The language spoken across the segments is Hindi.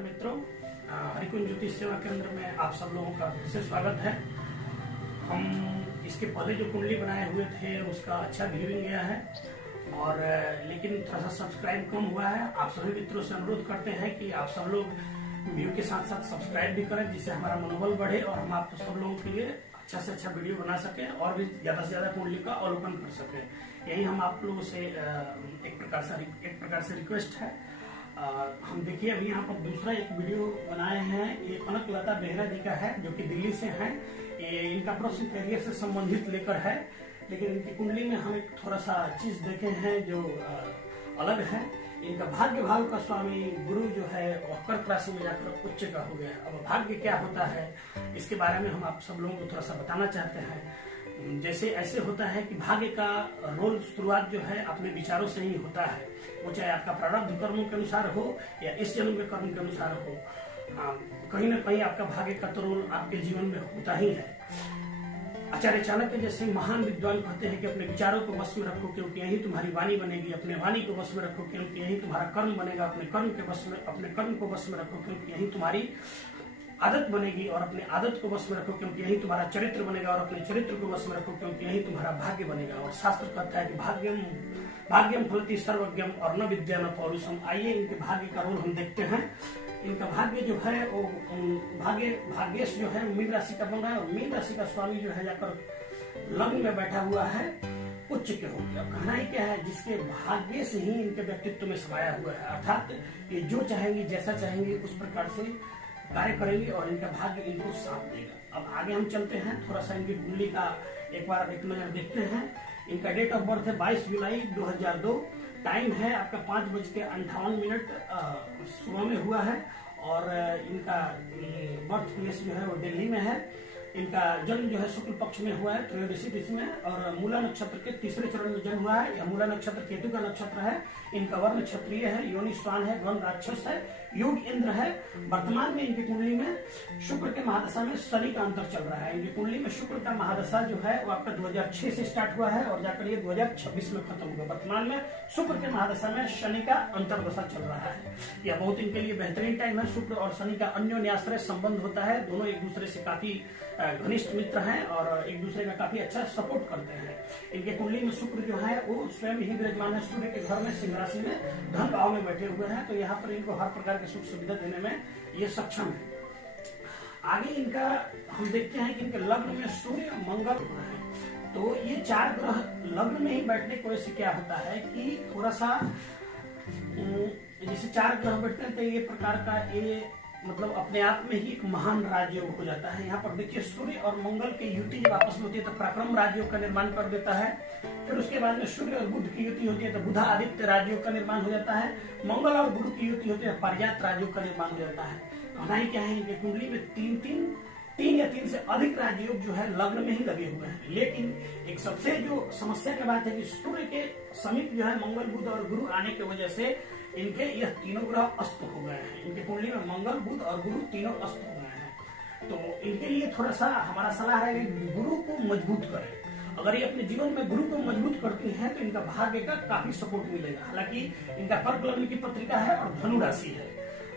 मित्रों, हरिकुंज ज्योतिष सेवा केंद्र में आप सब लोगों का फिर से स्वागत है। हम इसके पहले जो कुंडली बनाए हुए थे उसका अच्छा व्यूइंग गया है और लेकिन थोड़ा सा सब्सक्राइब कम हुआ है। आप सभी मित्रों से अनुरोध करते हैं कि आप सब लोग व्यू के साथ साथ सब्सक्राइब भी करें, जिससे हमारा मनोबल बढ़े और हम आप सब लोगों के लिए अच्छा से अच्छा वीडियो बना सकें और भी ज्यादा से ज्यादा कुंडली का अवलोकन कर सकें। यही हम आप लोगों से एक प्रकार से रिक्वेस्ट है। हम देखिए अभी यहाँ पर दूसरा एक वीडियो बनाए हैं। ये कनक लता बेहरा जी का है जो कि दिल्ली से हैं। ये इनका प्रश्न करियर से संबंधित लेकर है, लेकिन इनकी कुंडली में हम एक थोड़ा सा चीज देखे हैं जो अलग है। इनका भाग्य भाव का स्वामी गुरु जो है वह कर्क राशि में जाकर उच्च का हो गया। अब भाग्य क्या होता है इसके बारे में हम आप सब लोगों को थोड़ा सा बताना चाहते हैं। जैसे ऐसे होता है कि भाग्य का रोल शुरुआत जो है अपने विचारों से ही होता है, वो चाहे आपका प्रारब्ध कर्मों के अनुसार हो या इस जन्म के कर्म के अनुसार हो। कहीं ना कहीं आपका भाग्य का तो रोल आपके जीवन में होता ही है। आचार्य चाणक्य जैसे महान विद्वान कहते हैं कि अपने विचारों को वश में रखो क्योंकि यही तुम्हारी वाणी बनेगी, अपने वाणी को वश में रखो क्योंकि यही तुम्हारा कर्म बनेगा, अपने कर्म को वश में रखो क्योंकि यही तुम्हारी आदत बनेगी और अपने आदत को वश में रखो क्योंकि यही तुम्हारा चरित्र बनेगा और अपने चरित्र को वश में रखो क्योंकि यही तुम्हारा भाग्य बनेगा। और शास्त्र कहता है कि भाग्यम फलति सर्वज्ञम और न विद्या न पौरुषम। आइए इनके भाग्य का रोल हम देखते हैं। इनका भाग्य जो है वो भाग्येश जो है मीन राशि का बन रहा है और मीन राशि का स्वामी जो है जाकर लग्न में बैठा हुआ है उच्च के हो गया। कहना ही क्या है, जिसके भाग्य से ही इनके व्यक्तित्व में समाया हुआ है, अर्थात ये जो चाहेंगे जैसा चाहेंगे उस प्रकार से कार्य करेंगे और इनका भाग्य इनको साथ देगा। अब आगे हम चलते हैं, थोड़ा सा इनकी कुंडली का एक बार एक नजर देखते हैं। इनका डेट ऑफ बर्थ है 22 जुलाई 2002। टाइम है आपका 5:58 सुबह में हुआ है और इनका बर्थ प्लेस जो है वो दिल्ली में है। इनका जन्म जो है शुक्ल पक्ष में हुआ है त्रयोदशी तिथि में और मूला नक्षत्र के तीसरे चरण में जन्म हुआ है। यह मूला नक्षत्र केतु का नक्षत्र है। इनका वर्ण क्षत्रिय है, योनि स्वान है, गण राक्षस है, योग इंद्र है। वर्तमान में इनकी कुंडली में शुक्र के महादशा में शनि का अंतर चल रहा है। इनकी कुंडली में शुक्र का महादशा जो है वो आपका 2006 से स्टार्ट हुआ है और जाकर ये 2026 में खत्म हुआ। वर्तमान में शुक्र के महादशा में शनि का अंतर्दशा चल रहा है। यह बहुत इनके लिए बेहतरीन टाइम है। शुक्र और शनि का अन्योन्याश्रय संबंध होता है। दोनों एक दूसरे से काफी घनिष्ठ मित्र हैं और एक दूसरे का काफी अच्छा सपोर्ट करते हैं। इनके कुंडली में शुक्र जो है वो स्वयं ही विराजमान है सूर्य के घर में सिंह राशि में धन भाव में बैठे हुए हैं, तो यहाँ पर इनको हर प्रकार की सुख सुविधा देने में ये सक्षम है। आगे इनका हम देखते हैं कि इनके लग्न में सूर्य मंगल हो रहे हैं, तो ये 4 ग्रह लग्न में ही बैठने की वजह से क्या होता है कि थोड़ा सा जैसे 4 ग्रह बैठते हैं तो ये प्रकार का ये मतलब अपने आप में ही एक महान राजयोग हो जाता है। यहाँ पर देखिए सूर्य और मंगल की युति जब आपस में होती है तो पराक्रम राजयोग का निर्माण कर देता है। फिर उसके बाद में सूर्य और बुध की युति होती है तो बुधा आदित्य राजयोग का निर्माण हो जाता है। मंगल और गुरु की युति होती है पारिजात राजयोग का निर्माण हो जाता है। कहना ही क्या है, इनकी कुंडली में 3 या 3 से अधिक राजयोग जो है लग्न में ही लगे हुए हैं। लेकिन एक सबसे जो समस्या की बात है कि सूर्य के समीप जो है मंगल बुध और गुरु आने की वजह से इनके यह तीनों ग्रह अस्त हो गए हैं। इनके कुंडली में मंगल बुध और गुरु तीनों अस्त हो गए हैं, तो इनके लिए थोड़ा सा हमारा सलाह है कि गुरु को मजबूत करें। अगर ये अपने जीवन में गुरु को मजबूत करती हैं तो इनका भाग्य का काफी सपोर्ट मिलेगा। हालांकि इनका कर्क लग्न की पत्रिका है और धनु राशि है,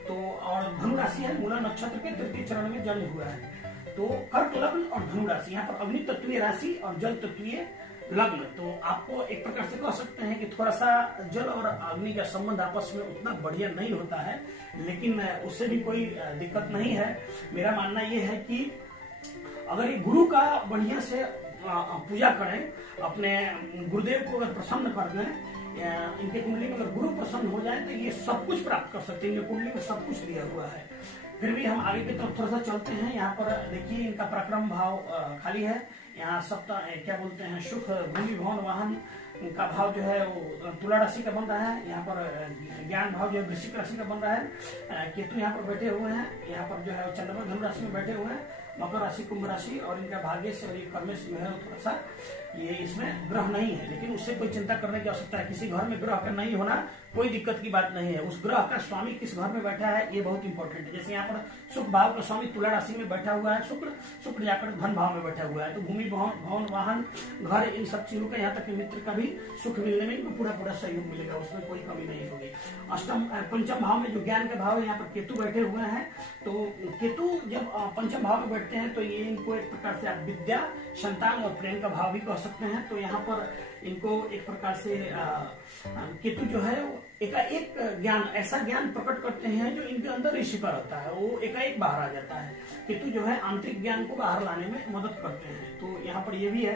तो और धनु राशि है मूला नक्षत्र के तृतीय चरण में जन्म हुआ है। तो कर्क लग्न और धनु राशि, यहाँ पर अग्नि तत्वीय राशि और जल तत्वीय लग्न, तो आपको एक प्रकार से कह सकते हैं कि थोड़ा सा जल और अग्नि का संबंध आपस में उतना बढ़िया नहीं होता है, लेकिन उससे भी कोई दिक्कत नहीं है। मेरा मानना यह है कि अगर ये गुरु का बढ़िया से पूजा करें, अपने गुरुदेव को अगर प्रसन्न कर दें, इनके कुंडली में अगर गुरु प्रसन्न हो जाए तो ये सब कुछ प्राप्त कर सकते हैं। इनके कुंडली में सब कुछ दिया हुआ है। फिर भी हम आगे की तरफ थोड़ा सा चलते हैं। यहाँ पर देखिए इनका पराक्रम भाव खाली है। यहाँ क्या बोलते हैं सुख भूमि भवन वाहन का भाव जो है वो तुला राशि का बन रहा है। यहाँ पर ज्ञान भाव जो है वृश्चिक राशि का बन रहा है। केतु यहाँ पर बैठे हुए हैं। यहाँ पर जो है चंद्रमा धनु राशि में बैठे हुए हैं। मकर राशि कुंभ राशि और इनका भाग्य से और कर्मेश जो है थोड़ा सा ये इसमें ग्रह नहीं है, लेकिन उससे कोई चिंता करने की आवश्यकता है। किसी घर में ग्रह का नहीं होना कोई दिक्कत की बात नहीं है। उस ग्रह का स्वामी किस घर में बैठा है ये बहुत इंपॉर्टेंट है। जैसे यहाँ पर शुक्र भाव का स्वामी तुला राशि में बैठा हुआ है, शुक्र जाकर धन भाव में बैठा हुआ है, तो भूमि भवन वाहन घर इन सब चीजों का, यहाँ तक कि मित्र का भी सुख मिलने में इनको पूरा सहयोग मिलेगा, उसमें कोई कमी नहीं होगी। पंचम भाव में जो ज्ञान के भाव है यहाँ पर केतु बैठे हुए हैं, तो केतु जब पंचम भाव में बैठते हैं तो ये इनको एक प्रकार से आप विद्या, संतान और प्रेम का भाव भी कह सकते हैं। तो यहाँ पर इनको एक प्रकार से केतु जो है एकाएक ज्ञान, ऐसा ज्ञान प्रकट करते हैं जो इनके अंदर ही छिपा रहता है, वो एकाएक बाहर आ जाता है। केतु जो है आंतरिक ज्ञान को बाहर लाने में मदद करते हैं, तो यहाँ पर ये भी है।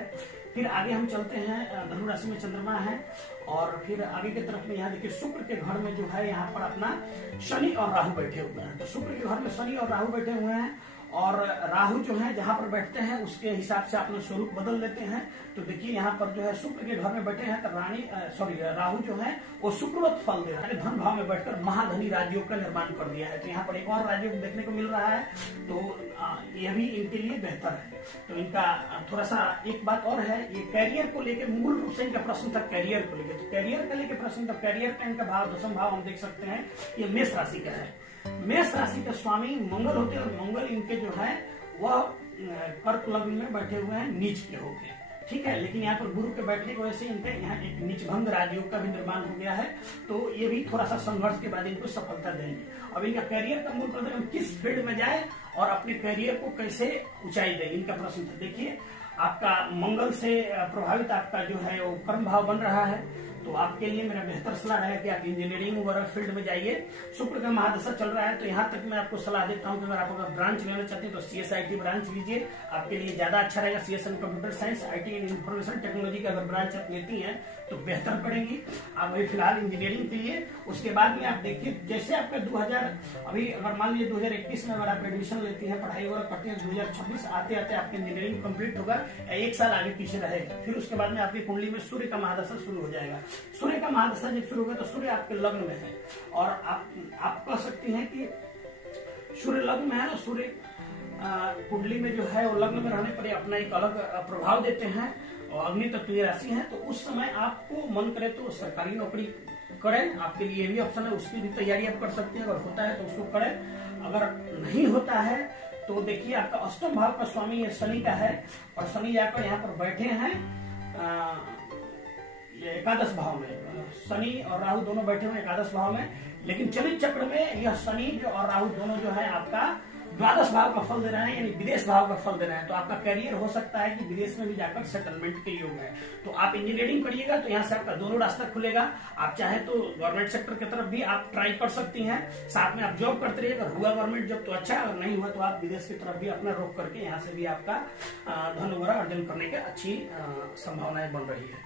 फिर आगे हम चलते हैं, धनु राशि में चंद्रमा है और फिर आगे की तरफ में यहाँ देखिए शुक्र के घर में जो है यहाँ पर अपना शनि और राहु बैठे हुए हैं। तो शुक्र के घर में शनि और राहु बैठे हुए हैं और राहु जो है जहां पर बैठते हैं उसके हिसाब से अपना स्वरूप बदल लेते हैं। तो देखिए यहाँ पर जो है शुक्र के घर में बैठे हैं तो राहु जो है वो शुक्रवत फल दे रहा है, धन भाव में बैठकर महाधनी राजयोग का निर्माण कर दिया है। तो यहाँ पर एक और राजयोग देखने को मिल रहा है, तो यह भी इनके लिए बेहतर है। तो इनका थोड़ा सा एक बात और है, ये कैरियर को लेकर मूल रूप से इनका प्रश्न था कैरियर को लेकर, तो कैरियर का लेकर प्रश्न था। कैरियर का इनका भाव दशम भाव हम देख सकते हैं, ये मेष राशि का है। मेष राशि का स्वामी मंगल होते हैं और मंगल इनके जो है वह कर्क लग्न में बैठे हुए हैं नीच के होके, ठीक है। लेकिन यहाँ पर गुरु के बैठने की वजह से इनका यहाँ एक नीचभंग राजयोग का भी निर्माण हो गया है, तो ये भी थोड़ा सा संघर्ष के बाद इनको सफलता देंगे। अब इनका कैरियर का मूल प्रश्न, किस फील्ड में जाए और अपने कैरियर को कैसे ऊंचाई दे, इनका प्रश्न था। देखिए आपका मंगल से प्रभावित आपका जो है वो कर्म भाव बन रहा है, तो आपके लिए मेरा बेहतर सलाह है कि आप इंजीनियरिंग वगैरह फील्ड में जाइए। शुक्र का महादशा चल रहा है, तो यहाँ तक मैं आपको सलाह देता हूँ कि अगर आप अगर ब्रांच लेना चाहते हैं तो CSIT ब्रांच लीजिए, आपके लिए ज्यादा अच्छा रहेगा। CS and computer science, IT and information technology का अगर ब्रांच आप लेती हैं तो बेहतर पड़ेगी। आप अभी फिलहाल इंजीनियरिंग कीजिए, उसके बाद में आप देखिए जैसे आपका 2000 अभी अगर मान लीजिए 2021 में अगर आप एडमिशन लेती हैं, पढ़ाई वगैरह करती हैं, 2026 आते आते आपकी इंजीनियरिंग कंप्लीट होगा, एक साल आगे पीछे रहेगा। फिर उसके बाद में आपकी कुंडली में सूर्य का महादशा शुरू हो जाएगा। सूर्य का महादशा जब शुरू होगा तो सूर्य आपके लग्न में है और आप कह सकती हैं कि सूर्य लग्न में है ना, सूर्य कुंडली में जो है वो लग्न में रहने पर अपना एक अलग प्रभाव देते हैं और अग्नि तत्व राशि है। तो उस समय आपको मन करे तो सरकारी नौकरी करें, आपके लिए ये भी ऑप्शन है, उसकी भी तैयारी आप कर सकते हैं। अगर होता है तो उसको करें, अगर नहीं होता है तो देखिए आपका अष्टम भाव का स्वामी ये शनि का है और शनि जाकर यहाँ पर बैठे हैं ये एकादश भाव में। शनि और राहु दोनों बैठे हुए एकादश भाव में, लेकिन चलित चक्र में यह शनि और राहु दोनों जो है आपका द्वादश भाव का फल दे रहे हैं, यानी विदेश भाव का फल दे रहे हैं। तो आपका कैरियर हो सकता है कि विदेश में भी जाकर सेटलमेंट के योग है। तो आप इंजीनियरिंग करिएगा तो यहाँ से आपका दोनों रास्ता खुलेगा। आप चाहे तो गवर्नमेंट सेक्टर की तरफ भी आप ट्राई कर सकती हैं, साथ में आप जॉब करते रहिए। अगर हुआ गवर्नमेंट जॉब तो अच्छा, अगर नहीं हुआ तो आप विदेश की तरफ भी अपना रोक करके यहाँ से भी आपका धन वगैरह अर्जन करने की अच्छी संभावनाएं बन रही है।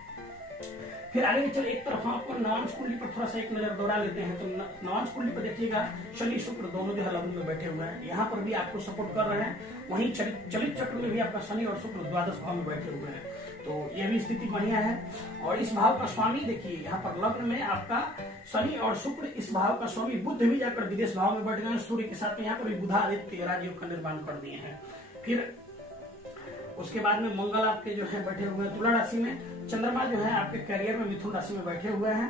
फिर आगे चल एक तरफ हम आपको नवांश कुंडली पर थोड़ा सा एक नजर दौड़ा लेते हैं। तो नवांश कुंडली पर देखिएगा शनि शुक्र दोनों जो है लग्न में बैठे हुए हैं, यहाँ पर भी आपको सपोर्ट कर रहे हैं। वहीं चलित चक्र में भी आपका शनि और शुक्र द्वादश भाव में बैठे हुए हैं, तो यह भी स्थिति बढ़िया है। और इस भाव का स्वामी देखिए यहाँ पर लग्न में आपका शनि और शुक्र, इस भाव का स्वामी बुध भी जाकर विदेश भाव में बैठ गए हैं सूर्य के साथ। यहाँ पर भी बुधा आदित्य राजयोग का निर्माण कर दिए हैं। फिर उसके बाद में मंगल आपके जो है बैठे हुए हैं तुला राशि में। चंद्रमा जो है आपके कैरियर में मिथुन राशि में बैठे हुए हैं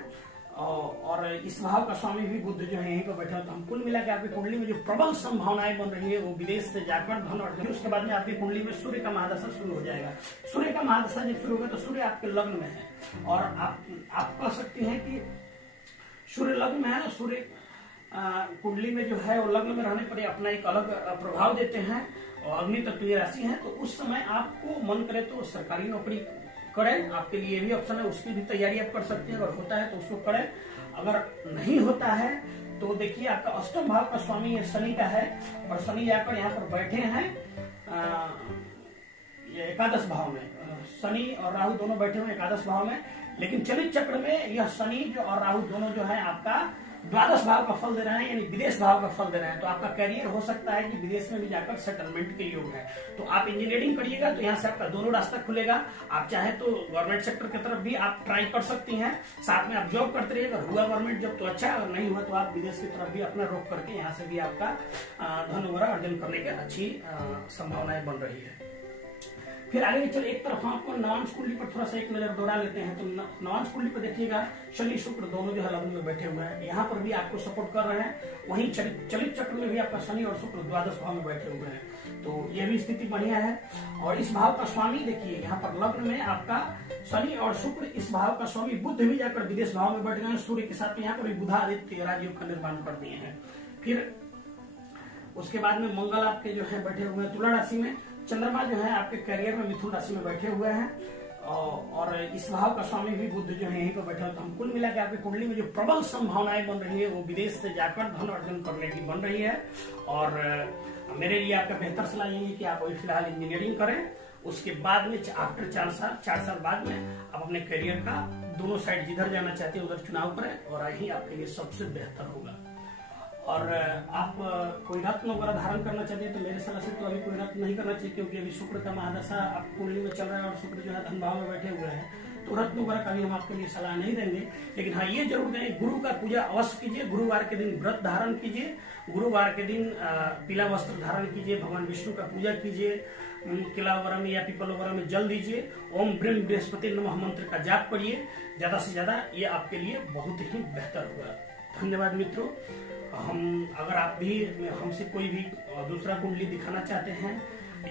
और इस भाव का स्वामी भी बुध जो है यहीं पर बैठे हुए। तो हम कुल मिला के आपकी कुंडली में जो प्रबल संभावनाएं बन रही है वो विदेश से जाकर धन और उसके बाद में आपकी कुंडली में सूर्य का महादशा शुरू हो जाएगा। सूर्य का महादशा जब शुरू होगा तो सूर्य आपके लग्न में है और आप कह सकती हैं कि सूर्य लग्न में है ना, सूर्य कुंडली में जो है वो लग्न में रहने पर अपना एक अलग प्रभाव देते हैं और अग्नि तत्व राशि है। तो उस समय आपको मन करे तो सरकारी नौकरी करें, आपके लिए भी ऑप्शन है, उसकी भी तैयारी आप कर सकते हैं। अगर होता है तो उसको करें, अगर नहीं होता है तो देखिए आपका अष्टम भाव का स्वामी ये शनि का है और शनि जाकर यहाँ पर बैठे हैं ये एकादश भाव में। शनि और राहु दोनों बैठे हुए एकादश भाव में, लेकिन चलित चक्र में यह शनि और राहु दोनों जो है आपका द्वादश भाव का फल दे रहे हैं, यानी विदेश भाव का फल दे रहे हैं। तो आपका कैरियर हो सकता है कि विदेश में भी जाकर सेटलमेंट के योग है। तो आप इंजीनियरिंग करिएगा तो यहाँ से आपका दोनों रास्ता खुलेगा। आप चाहे तो गवर्नमेंट सेक्टर की तरफ भी आप ट्राई कर सकती हैं, साथ में आप जॉब करते रहिए। अगर हुआ गवर्नमेंट जॉब तो अच्छा, अगर नहीं हुआ तो आप विदेश की तरफ भी अपना रोक करके यहाँ से भी आपका धन वगैरह अर्जन करने की अच्छी संभावनाएं बन रही है। फिर आगे चल एक तरफ हम आपको नवांश कुंडली पर थोड़ा सा एक नजर दौड़ा लेते हैं। तो नवांश कुंडली पर देखिएगा शनि शुक्र दोनों जो है लग्न में बैठे हुए हैं, यहाँ पर भी आपको सपोर्ट कर रहे हैं। वहीं चलित चक्र में भी आपका शनि और शुक्र द्वादश भाव में बैठे हुए हैं, तो यह भी स्थिति बढ़िया है। और इस भाव का स्वामी देखिए यहाँ पर लग्न में आपका शनि और शुक्र, इस भाव का स्वामी बुध भी जाकर विदेश भाव में बैठ गए हैं सूर्य के साथ। यहाँ पर भी बुधा आदित्य राजयोग का निर्माण कर दिए हैं। फिर उसके बाद में मंगल आपके जो है बैठे हुए हैं तुला राशि में। चंद्रमा जो है आपके करियर में मिथुन राशि में बैठे हुए हैं, और इस भाव का स्वामी भी बुध जो है यहीं पर बैठे हुए। तो हम कुल मिला के आपकी कुंडली में जो प्रबल संभावनाएं बन रही है वो विदेश से जाकर धन अर्जन करने की बन रही है। और मेरे लिए आपका बेहतर सलाह यही है कि आप अभी फिलहाल इंजीनियरिंग करें, उसके बाद में आफ्टर 4 साल बाद में आप अपने करियर का दोनों साइड जिधर जाना चाहते हैं उधर चुनाव करें, और यही आपके लिए सबसे बेहतर होगा। और आप कोई रत्न वगैरह धारण करना चाहते हैं तो मेरे सलाह से तो अभी कोई रत्न नहीं करना चाहिए, क्योंकि अभी शुक्र का महादशा आप कुंडली में चल रहा है और शुक्र जो है धन भाव में बैठे हुए हैं, तो रत्न वगैरह का भी हम आपके लिए सलाह नहीं देंगे। लेकिन हाँ ये जरूर दें, गुरु का पूजा अवश्य कीजिए, गुरुवार के दिन व्रत धारण कीजिए, गुरुवार के दिन पीला वस्त्र धारण कीजिए, भगवान विष्णु का पूजा कीजिए, किला वगैरह में या पीपल वगैरह में जल दीजिए, ओम ब्रह्म बृहस्पति नमः मंत्र का जाप पढ़िए ज्यादा से ज्यादा, ये आपके लिए बहुत ही बेहतर होगा। धन्यवाद मित्रों। अगर आप भी हमसे कोई भी दूसरा कुंडली दिखाना चाहते हैं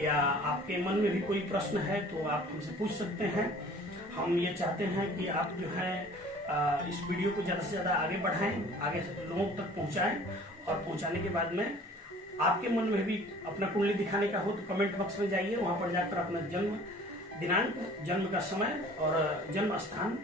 या आपके मन में भी कोई प्रश्न है तो आप हमसे पूछ सकते हैं। हम ये चाहते हैं कि आप जो है इस वीडियो को ज्यादा से ज्यादा आगे बढ़ाएं, आगे लोगों तक पहुंचाएं, और पहुंचाने के बाद में आपके मन में भी अपना कुंडली दिखाने का हो तो कमेंट बॉक्स में जाइए, वहां पर जाकर अपना जन्म दिनांक, जन्म का समय और जन्म स्थान